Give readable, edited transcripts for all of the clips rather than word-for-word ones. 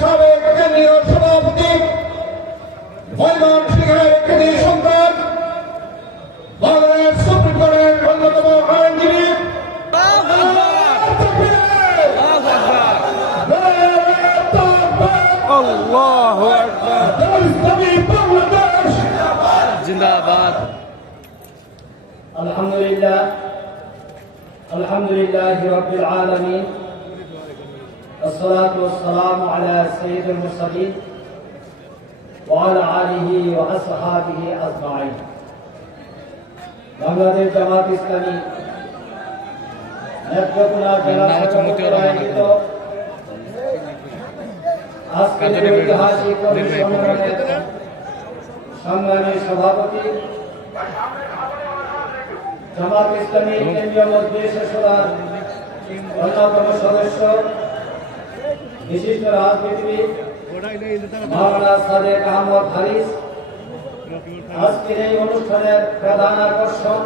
সাবেক কেন্দ্রীয় সভাপতি ময়মনসিংহের একটি সন্তান, বাংলাদেশ সুপ্রিম কোর্টের অন্যতম আইনজীবী আল্লাহু আকবার, জিন্দাবাদ। আলহামদুলিল্লাহি রাব্বিল আলামিন, والصلاة والسلام على سيد المرسلين وعلى آله وأصحابه أجمعين। বাংলাদেশ জামাত ইসলামী নেত্রকোনা জেলা শাখার আয়োজিত আজকের ঐতিহাসিক সম্মেলনের সংগ্রামী সভাপতি, জামাত ইসলামী কেন্দ্রীয় মজলিস শূরার অন্যতম সদস্য, বিশিষ্ট রাজনীতিবিদ মাওলানা সাদেক আহমদ হারিস, আজকের এই অনুষ্ঠানের প্রধান আকর্ষণ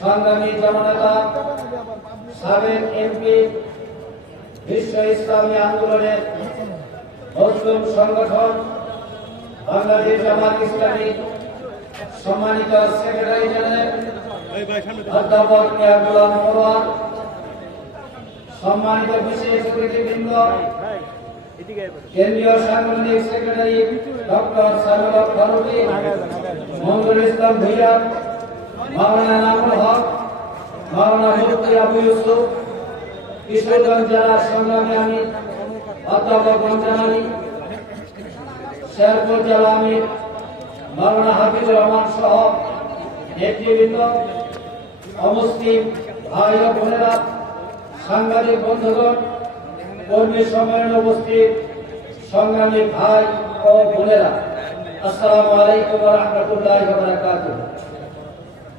সংগ্রামী জননেতা, সাবেক এমপি, বিশ্ব ইসলামী আন্দোলনের মজলুম সংগঠন বাংলাদেশ জামাত ইসলামী সম্মানিত সেক্রেটারি জেনারেল অধ্যাপক মিয়া গোলাম পরোয়ার, সম্মানিত বিশেষ অতিথিবৃন্দ, কেন্দ্রীয় সাংগঠনিক সেক্রেটারি ডক্টর সামিউল হক ফারুকী, মঞ্জুরুল ইসলাম ভূঁইয়া, মাওলানা নামুল হক, মাওলানা মুফতি আবু ইউসুফ, কিশোরগঞ্জ জেলার সংগ্রামী আমির অধ্যাপক রমজান আলী, শেরপুর জেলা আমির মাওলানা হাফিজুর রহমান সহ নেতৃবৃন্দ, অমুসলিম ভাই ও বোনেরা, সাংবাদিক বন্ধুগণ, কর্মী সম্মেলনে উপস্থিত সংগ্রামী ভাই ও বোনেরা, আসসালামু আলাইকুম ওয়া রাহমাতুল্লাহি ওয়া বারাকাতুহু।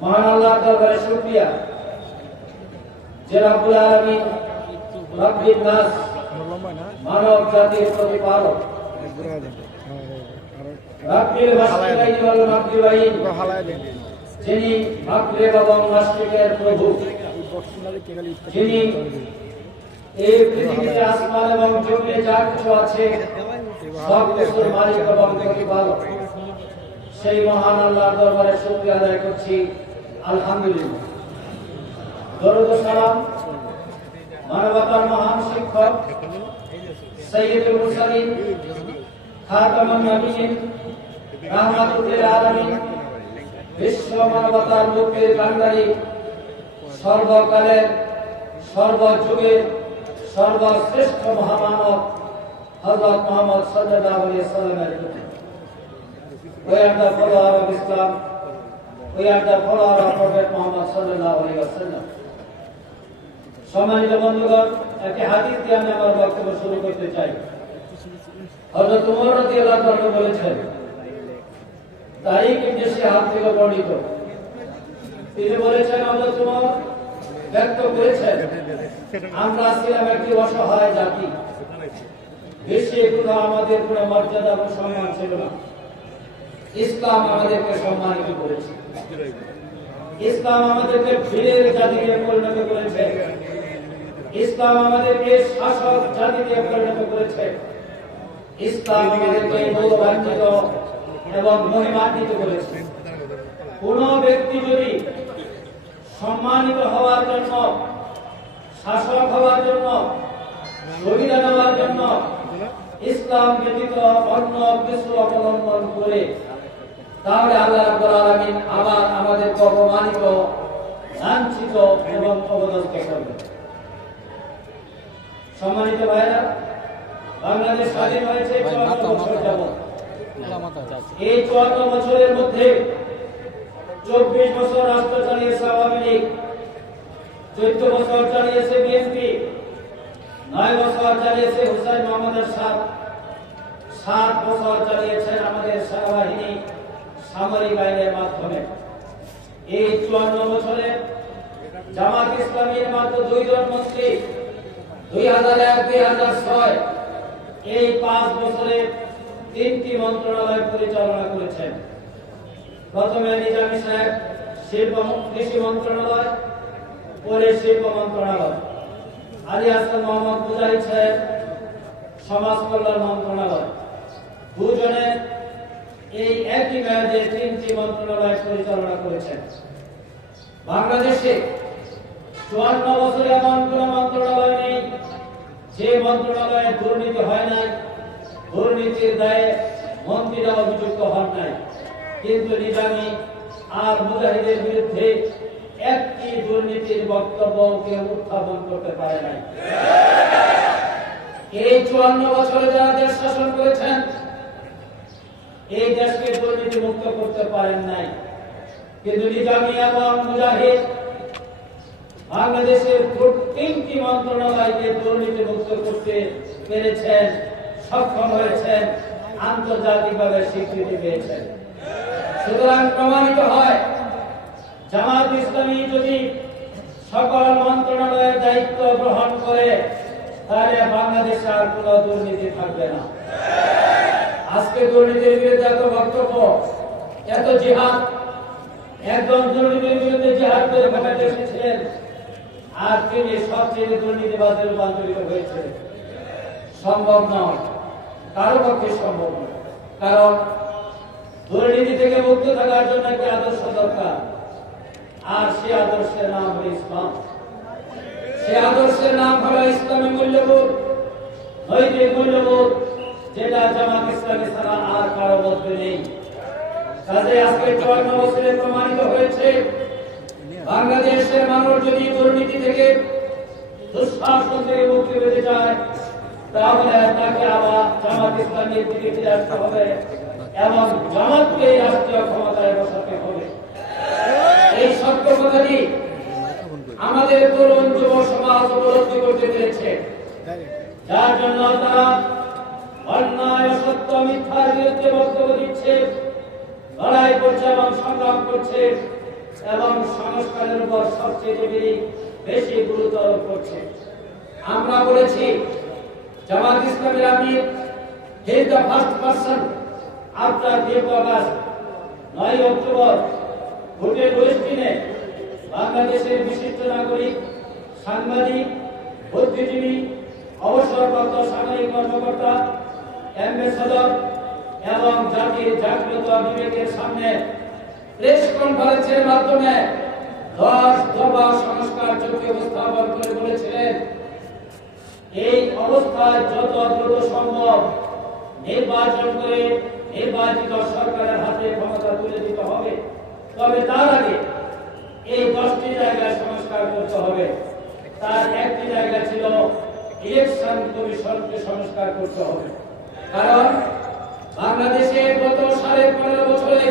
মহান আল্লাহর দরবারে শুকরিয়া যে রব্বুল আলামিন রব্বিন নাস, মানব জাতির প্রতিপালক, রাব্বিল মাশরিকাইনি ওয়াল মাগরিবাইন, যিনি মাগরিব এবং মাশরিকের প্রভু, যিনি এই পৃথিবীতে আসমান এবং জমিনে যা কিছু আছে সব কিছুর মালিক এবং প্রতিপালক, সেই মহান আল্লাহর দরবারে শুকরিয়া আদায় করছি। আলহামদুলিল্লাহ। দরুদ ও সালাম মানবতার মহান শিক্ষক সাইয়্যিদুল মুরসালিন, খাতামুন নবিয়্যিন, রাহমাতুল লিল আলামিন, বিশ্ব মানবতার মুক্তির কান্ডারি, সর্বকালের সর্বযুগের সর্বশ্রেষ্ঠ মহামানব হযরত মুহাম্মদ সাল্লাল্লাহু আলাইহি ওয়াসাল্লামের প্রতি। We are the follower of Islam. We are the follower of Prophet Muhammad sallallahu alaihi wasallam. সম্মানিত বন্ধুগণ, একটি হাদিস দিয়ে আমি আমার বক্তব্য শুরু করতে চাই। হযরত ওমর রাদিয়াল্লাহু আনহু বলেছেন, তারিখ ইবনে শিহাব থেকে বর্ণিত, তিনি বলেছেন, হযরত ওমর ব্যক্ত করেছেন, আমরা ছিলাম একটি অসহায় জাতি, বিশ্বে কোথাও আমাদের কোনো মর্যাদা এবং সম্মান ছিল না। ইসলাম আমাদেরকে সম্মানিত করেছে, ইসলাম আমাদেরকে বীরের জাতিতে পরিণত করেছে, ইসলাম আমাদেরকে শাসক জাতিতে পরিণত করেছে, ইসলাম আমাদেরকে গৌরবান্বিত এবং মহিমান্বিত করেছে। কোন ব্যক্তি যদি সম্মানিত হওয়ার জন্য, শাসক হওয়ার জন্য, সুবিধা নেওয়ার জন্য ইসলাম ব্যতীত অন্য কিছু অবলম্বন করে, তাহলে আল্লাহ রাব্বুল আলামিন আবার আমাদেরকে অপমানিত, লাঞ্ছিত এবং অবদস্ত করবে। সম্মানিত ভাইরা, বাংলাদেশ স্বাধীন হয়েছে 54 বছর যাবত। এই 54 বছরের মধ্যে 24 বছর রাষ্ট্র চালিয়েছে আওয়ামী লীগ, 14 বছর চালিয়েছে বিএনপি, 9 বছর চালিয়েছে হুসাইন মোহাম্মদ এরশাদ, 7 বছর চালিয়েছেন আমাদের সেনাবাহিনী সামরিক আইনের মাধ্যমে। এই 54 বছরে জামাত ইসলামীর মাত্র 2 জন মন্ত্রী 2001-2006 এই 5 বছরে 3টি মন্ত্রণালয় পরিচালনা করেছেন। প্রথমে নিজামী সাহেব কৃষি মন্ত্রণালয়, পরে শিল্প মন্ত্রণালয়, আলী হাসান মোহাম্মদ মুজাহিদ সাহেব সমাজ কল্যাণ মন্ত্রণালয়। দুজনে এই একই মেয়াদে 3টি মন্ত্রণালয় পরিচালনা করেছেন। বাংলাদেশে 54 বছরে এমন কোন মন্ত্রণালয় নেই যে মন্ত্রণালয়ে দুর্নীতি হয় নাই, দুর্নীতির দায়ে মন্ত্রীরা অভিযুক্ত হন নাই। কিন্তু নিজামী আর মুজাহিদের বিরুদ্ধে একটি দুর্নীতির বক্তব্য কেউ উত্থাপন করতে পারে নাই। এই 54 বছরে যারা দেশ শাসন করেছেন, এই দেশকে দুর্নীতি মুক্ত করতে পারেন নাই। কিন্তু নিজামী এবং মুজাহিদ বাংলাদেশের 3টি মন্ত্রণালয়কে দুর্নীতি মুক্ত করতে পেরেছেন, সক্ষম হয়েছেন, আন্তর্জাতিকভাবে স্বীকৃতি পেয়েছেন। সুতরাং প্রমাণিত হয়, জামাত ইসলামী যদি সকল মন্ত্রণালয়ের দায়িত্ব গ্রহণ করে, তাহলে বাংলাদেশে আর কোনো দুর্নীতি থাকবে না। আজকে দুর্নীতির বিরুদ্ধে এত বক্তব্য, এত জিহাদ, একজন দুর্নীতির বিরুদ্ধে জিহাদ করে ক্ষমতায় এসেছিলেন, আর তিনি সবচেয়ে দুর্নীতিবাদে রূপান্তরিত হয়েছে। সম্ভব নয়, কারো পক্ষে সম্ভব নয়। কারণ দুর্নীতি থেকে মুক্ত থাকার জন্য একটি আদর্শ দরকার, আর সে আদর্শের নাম হল ইসলাম। সে আদর্শের নাম হল ইসলামী মূল্যবোধ, নৈতিক মূল্যবোধ, যেটা জামাত ইসলামী ছাড়া আর কারো মধ্যে নেই। কাজে আজকে 54 বছরে প্রমাণিত হয়েছে, বাংলাদেশের মানুষ যদি দুর্নীতি থেকে, দুঃশাসন থেকে মুক্তি পেতে চায়, তাহলে তাকে আবার জামাত ইসলামীর দিকে ফিরে আসতে হবে এবং জামাতকে রাষ্ট্রীয় ক্ষমতায় বসাতে হবে। এই সত্য কথাটি আমাদের তরুণ যুব সমাজ উপলব্ধি করতে পেরেছে, যার জন্য তারা অন্যায়, সত্য, মিথ্যার বিরুদ্ধে বক্তব্য দিচ্ছে, লড়াই করছে এবং সংগ্রাম করছে এবং সংস্কারের উপর সবচেয়ে বেশি গুরুত্ব আরোপ করছে। আমরা বলেছি, জামাত ইসলামের আমির he is the first person after 5th August, 9 October ভোটের ওয়েস্টিনে বাংলাদেশের বিশিষ্ট নাগরিক, সাংবাদিক, বুদ্ধিজীবী, অবসরপ্রাপ্ত সামরিক কর্মকর্তা, অ্যাম্বাসেডর এবং জাতির জাগ্রত বিবেকের সামনে প্রেস কনফারেন্সের মাধ্যমে 10 দফা সংস্কার চুক্তি উপস্থাপন করে বলেছিলেন, এই অবস্থায় যত দ্রুত সম্ভব নির্বাচন করে নির্বাচিত সরকারের হাতে ক্ষমতা তুলে দিতে হবে। তবে তার আগে এই 10টি জায়গায় সংস্কার করতে হবে। তার একটি জায়গা ছিল ইলেকশন কমিশনকে সংস্কার করতে হবে। কারণ বাংলাদেশে গত 15.5 বছরে